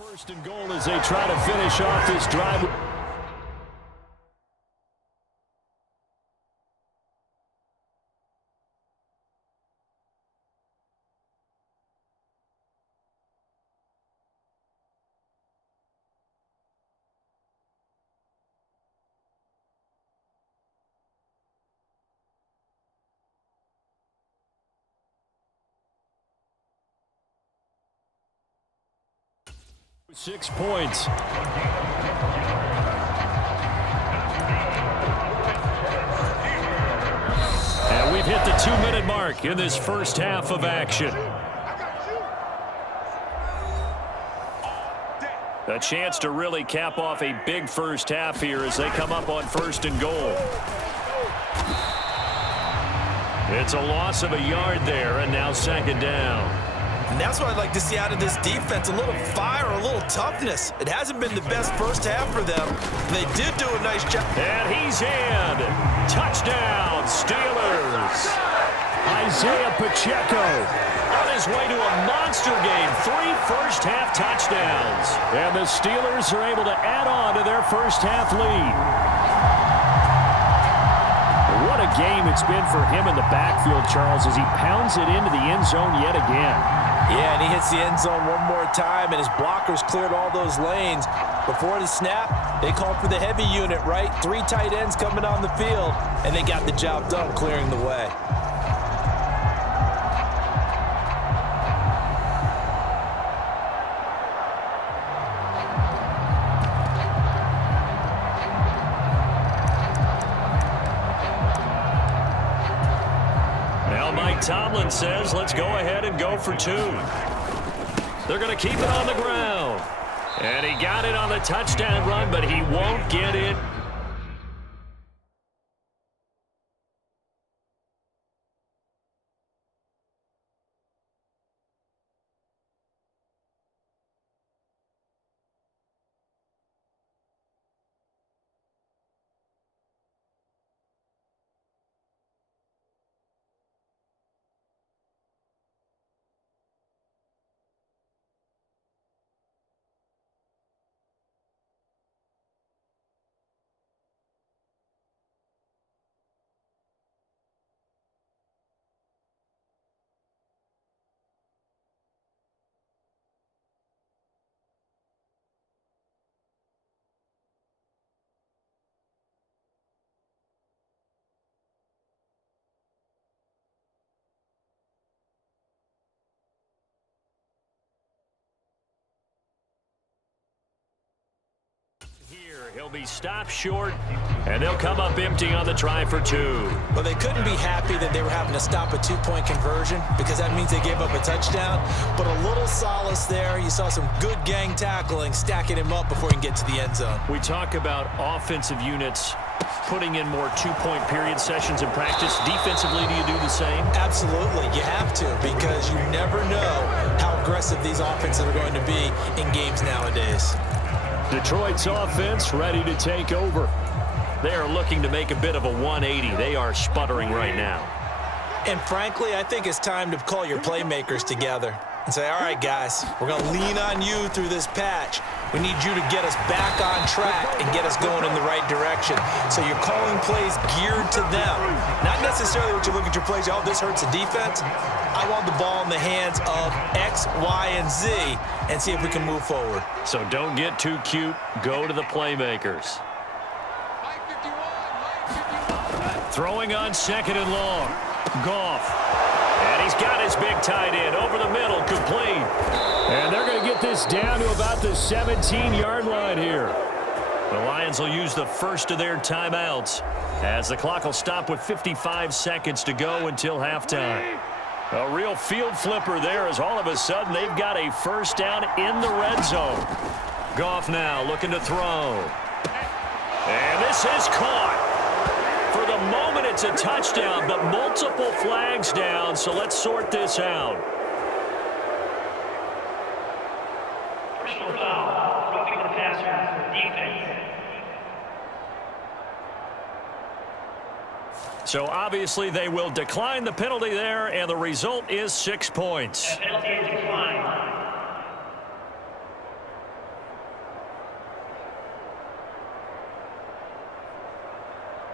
First and goal as they try to finish off this drive. .6 points. And we've hit the 2-minute mark in this first half of action. A chance to really cap off a big first half here as they come up on first and goal. It's a loss of a yard there, and now second down. And that's what I'd like to see out of this defense, a little fire, a little toughness. It hasn't been the best first half for them. They did do a nice job. And he's in. Touchdown, Steelers. Isaiah Pacheco on his way to a monster game. 3 first-half touchdowns. And the Steelers are able to add on to their first-half lead. What a game it's been for him in the backfield, Charles, as he pounds it into the end zone yet again. Yeah, and he hits the end zone one more time, and his blockers cleared all those lanes. Before the snap, they called for the heavy unit, right? 3 tight ends coming on the field, and they got the job done clearing the way. Tomlin says, let's go ahead and go for 2. They're going to keep it on the ground. And he got it on the touchdown run, but he won't get it. Here, he'll be stopped short, and they'll come up empty on the try for 2. Well, they couldn't be happy that they were having to stop a 2-point conversion because that means they gave up a touchdown. But a little solace there. You saw some good gang tackling, stacking him up before he can get to the end zone. We talk about offensive units putting in more 2-point period sessions in practice. Defensively, do you do the same? Absolutely. You have to, because you never know how aggressive these offenses are going to be in games nowadays. Detroit's offense ready to take over. They are looking to make a bit of a 180. They are sputtering right now. And frankly, I think it's time to call your playmakers together and say, all right, guys, we're going to lean on you through this patch. We need you to get us back on track and get us going in the right direction. So you're calling plays geared to them. Not necessarily what you look at your plays, oh, this hurts the defense. I want the ball in the hands of X, Y, and Z and see if we can move forward. So don't get too cute. Go to the playmakers. Throwing on second and long. Goff. And he's got his big tight end over the middle, complete. And they're going to get this down to about the 17-yard line here. The Lions will use the first of their timeouts as the clock will stop with 55 seconds to go until halftime. A real field flipper there as all of a sudden they've got a first down in the red zone. Goff now looking to throw. And this is caught. For the moment, it's a touchdown, but multiple flags down, so let's sort this out. Personal foul, roughing the passer, defense. So obviously they will decline the penalty there, and the result is 6 points. That penalty is declined.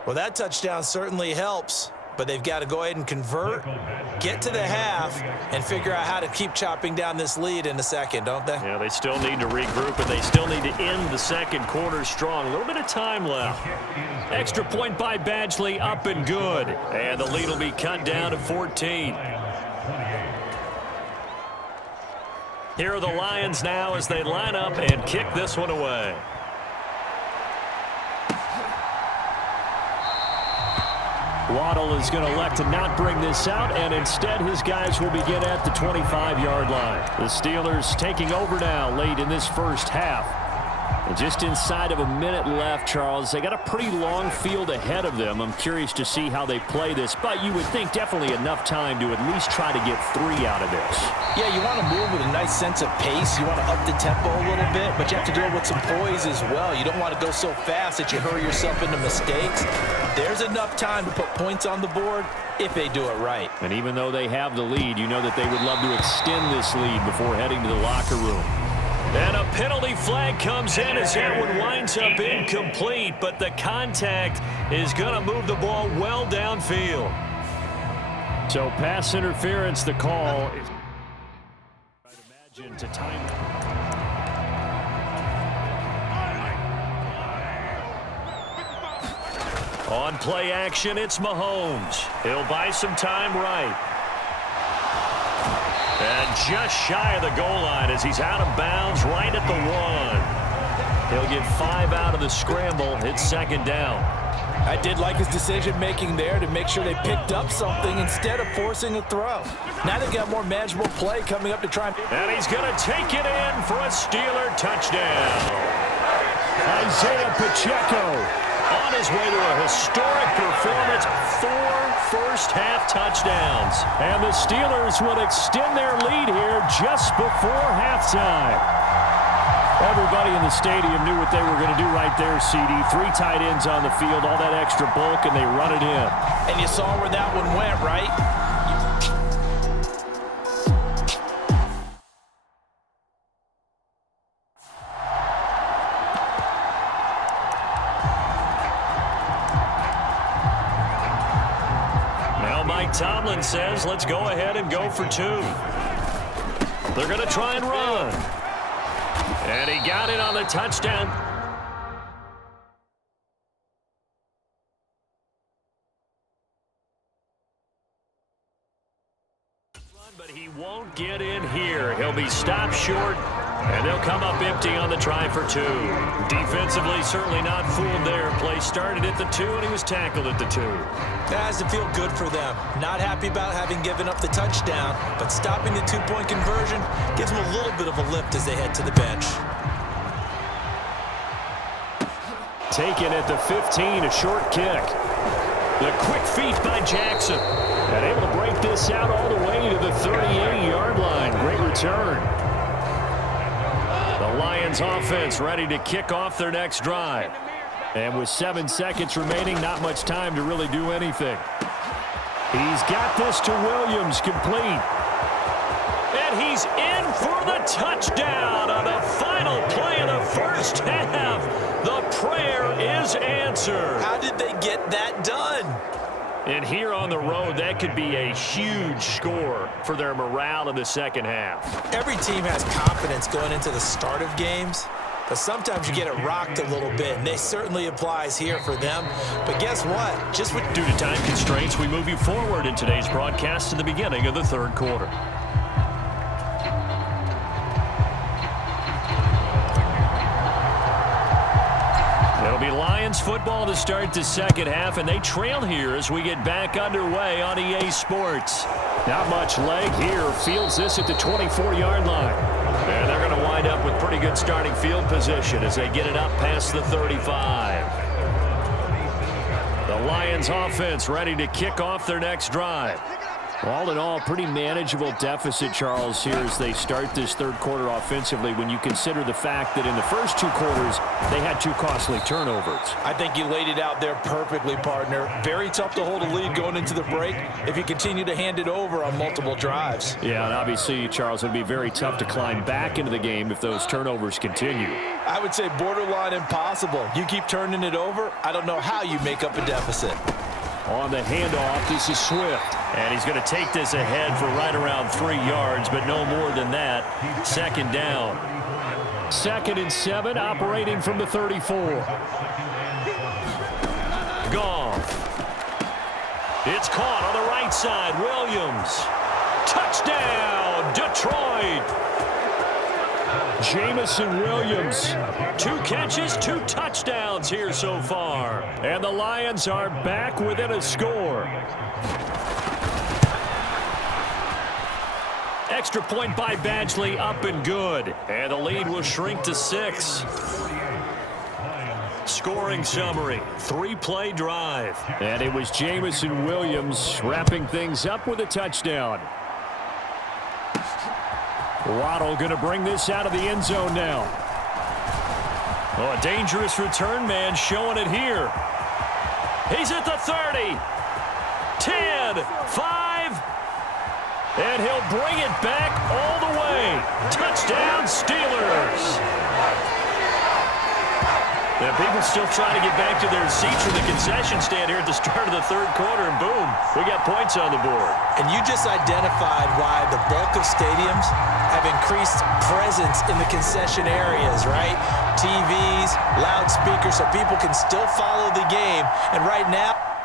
Well, that touchdown certainly helps, but they've got to go ahead and convert, get to the half, and figure out how to keep chopping down this lead in a second, don't they? Yeah, they still need to regroup, and they still need to end the second quarter strong. A little bit of time left. Extra point by Badgley, up and good. And the lead will be cut down to 14. Here are the Lions now as they line up and kick this one away. Waddle is going to elect to not bring this out, and instead his guys will begin at the 25-yard line. The Steelers taking over now late in this first half. And just inside of a minute left, Charles. They got a pretty long field ahead of them. I'm curious to see how they play this, but you would think definitely enough time to at least try to get 3 out of this. Yeah, you want to move with a nice sense of pace. You want to up the tempo a little bit, but you have to do it with some poise as well. You don't want to go so fast that you hurry yourself into mistakes. There's enough time to put points on the board if they do it right. And even though they have the lead, you know that they would love to extend this lead before heading to the locker room. And a penalty flag comes in as that one winds up incomplete, but the contact is going to move the ball well downfield. So pass interference, the call. I'd imagine to time. On play action, it's Mahomes. He'll buy some time right. And just shy of the goal line as he's out of bounds right at the 1. He'll get 5 out of the scramble. It's second down. I did like his decision-making there to make sure they picked up something instead of forcing a throw. Now they've got more manageable play coming up to try and he's going to take it in for a Steeler touchdown. Isaiah Pacheco on his way to a historic performance. 4 first-half touchdowns. And the Steelers will extend their lead here just before halftime. Everybody in the stadium knew what they were going to do right there, CD. 3 tight ends on the field, all that extra bulk, and they run it in. And you saw where that one went, right? Tomlin says, let's go ahead and go for 2. They're going to try and run. And he got it on the touchdown. But he won't get in here. He'll be stopped short, and they'll come up empty on the try for 2. Defensively, certainly not fooled there. Play started at the 2, and he was tackled at the 2. That has to feel good for them. Not happy about having given up the touchdown, but stopping the 2-point conversion gives them a little bit of a lift as they head to the bench. Taken at the 15, a short kick. The quick feet by Jackson. And able to break this out all the way to the 38-yard line. Great return. The Lions offense ready to kick off their next drive. And with 7 seconds remaining, not much time to really do anything. He's got this to Williams, complete. And he's in for the touchdown on the final play of the first half. The prayer is answered. How did they get that done? And here on the road, that could be a huge score for their morale in the second half. Every team has confidence going into the start of games, but sometimes you get it rocked a little bit, and this certainly applies here for them. But guess what? Due to time constraints, we move you forward in today's broadcast to the beginning of the third quarter. It'll be Lions football to start the second half, and they trail here as we get back underway on EA Sports. Not much leg here. Fields this at the 24-yard line. And they're going to wind up with pretty good starting field position as they get it up past the 35. The Lions offense ready to kick off their next drive. All in all, pretty manageable deficit, Charles, here as they start this third quarter offensively when you consider the fact that in the first two quarters, they had two costly turnovers. I think you laid it out there perfectly, partner. Very tough to hold a lead going into the break if you continue to hand it over on multiple drives. Yeah, and obviously, Charles, it would be very tough to climb back into the game if those turnovers continue. I would say borderline impossible. You keep turning it over, I don't know how you make up a deficit. On the handoff, this is Swift. And he's going to take this ahead for right around 3 yards, but no more than that. Second down. 2nd and 7, operating from the 34. Goff. It's caught on the right side. Williams. Touchdown, Detroit. Jamison Williams, 2 catches, 2 touchdowns here so far. And the Lions are back within a score. Extra point by Badgley, up and good. And the lead will shrink to 6. Scoring summary, 3-play drive. And it was Jamison Williams wrapping things up with a touchdown. Waddle going to bring this out of the end zone now. Oh, a dangerous return man showing it here. He's at the 30. 10, 5. And he'll bring it back all the way. Touchdown, Steelers. And people still trying to get back to their seats from the concession stand here at the start of the third quarter, and boom, we got points on the board. And you just identified why the bulk of stadiums have increased presence in the concession areas, right? TVs, loudspeakers, so people can still follow the game. And right now,